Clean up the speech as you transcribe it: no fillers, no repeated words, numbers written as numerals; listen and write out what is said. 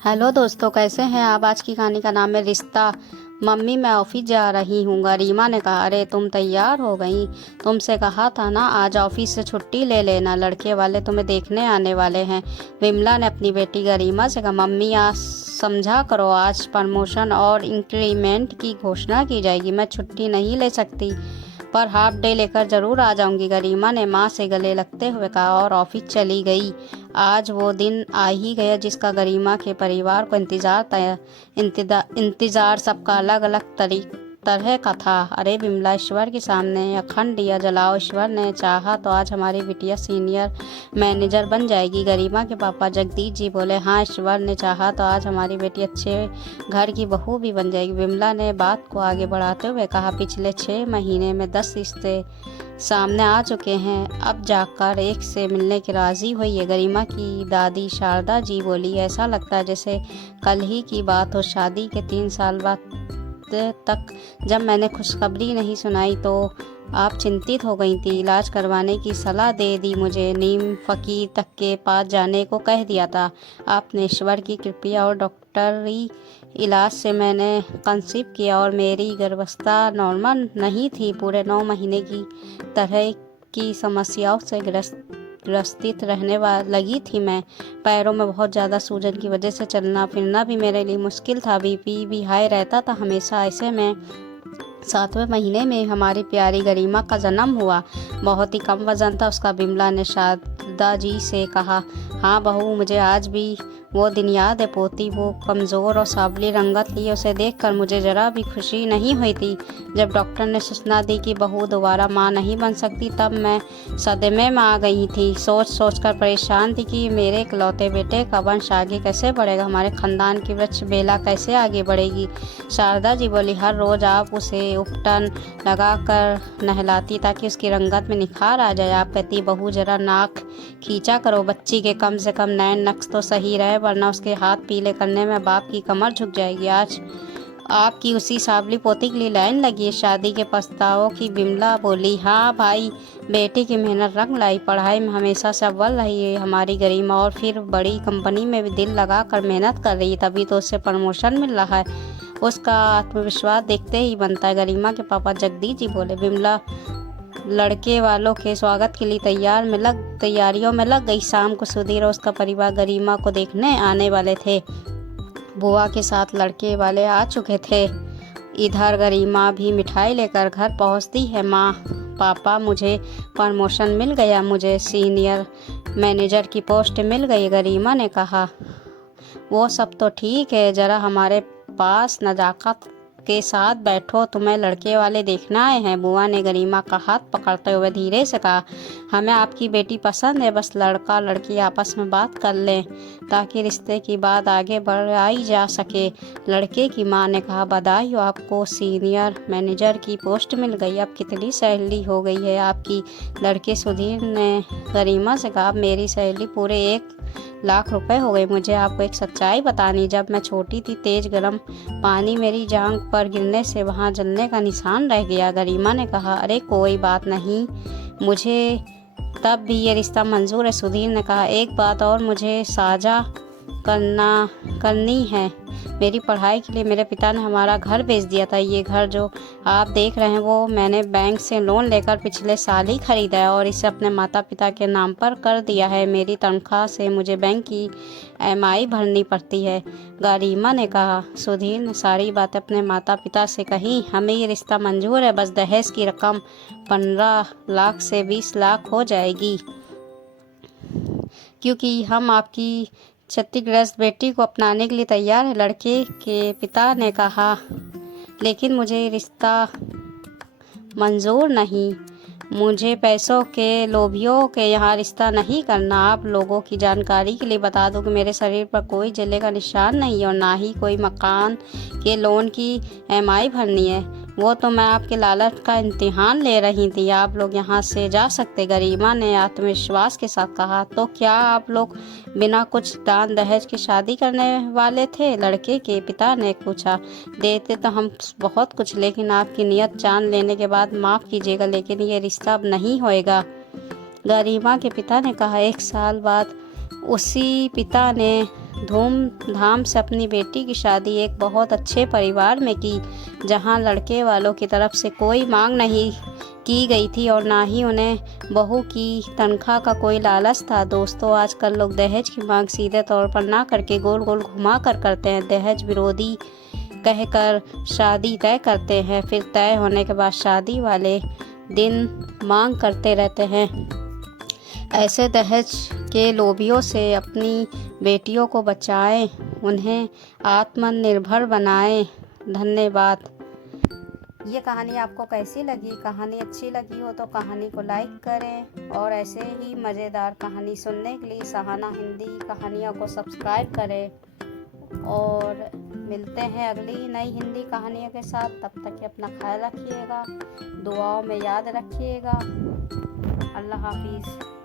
Hello दोस्तों, कैसे हैं आप। आज की कहानी का नाम है रिश्ता। मम्मी, मैं ऑफिस जा रही हूँ। गरिमा ने कहा, अरे तुम तैयार हो गई। तुमसे कहा था ना आज ऑफिस से छुट्टी ले लेना, लड़के वाले तुम्हें देखने आने वाले हैं। विमला ने अपनी बेटी गरिमा से कहा, मम्मी आज समझा करो, आज प्रमोशन और इंक्रीमेंट की घोषणा की जाएगी। मैं छुट्टी नहीं ले सकती पर हाफ डे लेकर जरूर आ जाऊंगी। गरिमा ने माँ से गले लगते हुए कहा और ऑफिस चली गई। आज वो दिन आ ही गया जिसका गरिमा के परिवार को इंतजार सबका अलग अलग तरह का था। अरे विमला, ईश्वर के सामने अखंड दिया जलाओ। ईश्वर ने चाहा तो आज हमारी बिटिया सीनियर मैनेजर बन जाएगी। गरिमा के पापा जगदीश जी बोले, हाँ, ईश्वर ने चाहा तो आज हमारी बेटी अच्छे घर की बहू भी बन जाएगी। विमला ने बात को आगे बढ़ाते हुए कहा, पिछले 6 महीने में 10 रिश्ते सामने आ चुके हैं, अब जाकर एक से मिलने की राजी हुई है। गरिमा की दादी शारदा जी बोली, ऐसा लगता है जैसे कल ही की बात हो। शादी के 3 साल बाद तक जब मैंने खुशखबरी नहीं सुनाई तो आप चिंतित हो गई थी। इलाज करवाने की सलाह दे दी, मुझे नीम फकीर तक के पास जाने को कह दिया था। आपने ईश्वर की कृपा और डॉक्टरी इलाज से मैंने कंसीव किया और मेरी गर्भावस्था नॉर्मल नहीं थी। पूरे 9 महीने की तरह की समस्याओं से ग्रस्तित रहने लगी थी मैं। पैरों में बहुत ज़्यादा सूजन की वजह से चलना फिरना भी मेरे लिए मुश्किल था। बीपी भी हाई रहता था हमेशा। ऐसे में 7वें महीने में हमारी प्यारी गरिमा का जन्म हुआ। बहुत ही कम वजन था उसका। विमला ने शारदा जी से कहा, हाँ बहू, मुझे आज भी वो दिन याद है। पोती वो कमज़ोर और सांवली रंगत थी, उसे देखकर मुझे ज़रा भी खुशी नहीं हुई थी। जब डॉक्टर ने सूचना दी कि बहू दोबारा माँ नहीं बन सकती तब मैं सदमे में आ गई थी। सोच कर परेशान थी कि मेरे इकलौते बेटे का वंश आगे कैसे बढ़ेगा, हमारे खानदान की वृक्ष बेला कैसे आगे बढ़ेगी। शारदा जी बोली, हर रोज़ आप उसे उपटन लगा कर नहलाती ताकि उसकी रंगत में निखार आ जाए। आप कहती, बहू जरा नाक खींचा करो, बच्ची के कम से कम नैन नक्श तो सही रहे, वरना उसके हाथ पीले करने में बाप की कमर झुक जाएगी। आज आपकी उसी सावली पोती के लिए लाइन लगी है शादी के पछतावों की। विमला बोली, हाँ भाई, बेटी की मेहनत रंग लाई। पढ़ाई में हमेशा से अव्वल रही है हमारी गरिमा और फिर बड़ी कंपनी में भी दिल लगा कर मेहनत कर रही है, तभी तो उससे प्रमोशन मिल रहा है। उसका आत्मविश्वास देखते ही बनता है। गरिमा के पापा जगदीश जी बोले, विमला लड़के वालों के स्वागत के लिए तैयारियों में लग गई। शाम को सुधीर और उसका परिवार गरिमा को देखने आने वाले थे। बुआ के साथ लड़के वाले आ चुके थे। इधर गरिमा भी मिठाई लेकर घर पहुंचती है। माँ, पापा, मुझे प्रमोशन मिल गया, मुझे सीनियर मैनेजर की पोस्ट मिल गई। गरिमा ने कहा, वो सब तो ठीक है, जरा हमारे पास नजाकत के साथ बैठो, तुम्हें लड़के वाले देखना आए हैं। बुआ ने गरिमा का हाथ पकड़ते हुए धीरे से कहा, हमें आपकी बेटी पसंद है, बस लड़का लड़की आपस में बात कर लें ताकि रिश्ते की बात आगे बढ़ाई जा सके। लड़के की मां ने कहा, बधाई हो, आपको सीनियर मैनेजर की पोस्ट मिल गई, अब कितनी सैलरी हो गई है आपकी। लड़के सुधीर ने गरिमा से कहा, मेरी सैलरी पूरे 1 लाख रुपए हो गए। मुझे आपको एक सच्चाई बतानी, जब मैं छोटी थी तेज गर्म पानी मेरी जांघ पर गिरने से वहां जलने का निशान रह गया। गरिमा ने कहा, अरे कोई बात नहीं, मुझे तब भी ये रिश्ता मंजूर है। सुधीर ने कहा, एक बात और मुझे साझा करनी है। मेरी पढ़ाई के लिए मेरे पिता ने हमारा घर बेच दिया था। ये घर जो आप देख रहे हैं वो मैंने बैंक से लोन लेकर पिछले साल ही खरीदा है और इसे अपने माता पिता के नाम पर कर दिया है। मेरी तनख्वाह से मुझे बैंक की EMI भरनी पड़ती है। गरिमा ने कहा। सुधीर ने सारी बातें अपने माता पिता से कही। हमें ये रिश्ता मंजूर है, बस दहेज की रकम 15 लाख से 20 लाख हो जाएगी, क्योंकि हम आपकी क्षतिग्रस्त बेटी को अपनाने के लिए तैयार है। लड़के के पिता ने कहा, लेकिन मुझे रिश्ता मंजूर नहीं, मुझे पैसों के लोभियों के यहाँ रिश्ता नहीं करना। आप लोगों की जानकारी के लिए बता दूं कि मेरे शरीर पर कोई जले का निशान नहीं है और ना ही कोई मकान के लोन की EMI भरनी है। वो तो मैं आपके लालच का इम्तिहान ले रही थी। आप लोग यहाँ से जा सकते। गरिमा ने आत्मविश्वास के साथ कहा, तो क्या आप लोग बिना कुछ दान दहेज की शादी करने वाले थे? लड़के के पिता ने पूछा। देते तो हम बहुत कुछ, लेकिन आपकी नियत जान लेने के बाद माफ़ कीजिएगा, लेकिन ये रिश्ता अब नहीं होएगा। गरिमा के पिता ने कहा। 1 साल बाद उसी पिता ने धूमधाम से अपनी बेटी की शादी एक बहुत अच्छे परिवार में की, जहां लड़के वालों की तरफ से कोई मांग नहीं की गई थी और ना ही उन्हें बहू की तनख्वाह का कोई लालच था। दोस्तों, आजकल लोग दहेज की मांग सीधे तौर पर ना करके गोल गोल घुमा कर करते हैं। दहेज विरोधी कहकर शादी तय करते हैं, फिर तय होने के बाद शादी वाले दिन मांग करते रहते हैं। ऐसे दहेज के लोभियों से अपनी बेटियों को बचाएं, उन्हें आत्मनिर्भर बनाएं। धन्यवाद। ये कहानी आपको कैसी लगी? कहानी अच्छी लगी हो तो कहानी को लाइक करें और ऐसे ही मज़ेदार कहानी सुनने के लिए सहाना हिंदी कहानियों को सब्सक्राइब करें। और मिलते हैं अगली नई हिंदी कहानियों के साथ। तब तक अपना ख्याल रखिएगा, दुआओं में याद रखिएगा। अल्लाह हाफिज़।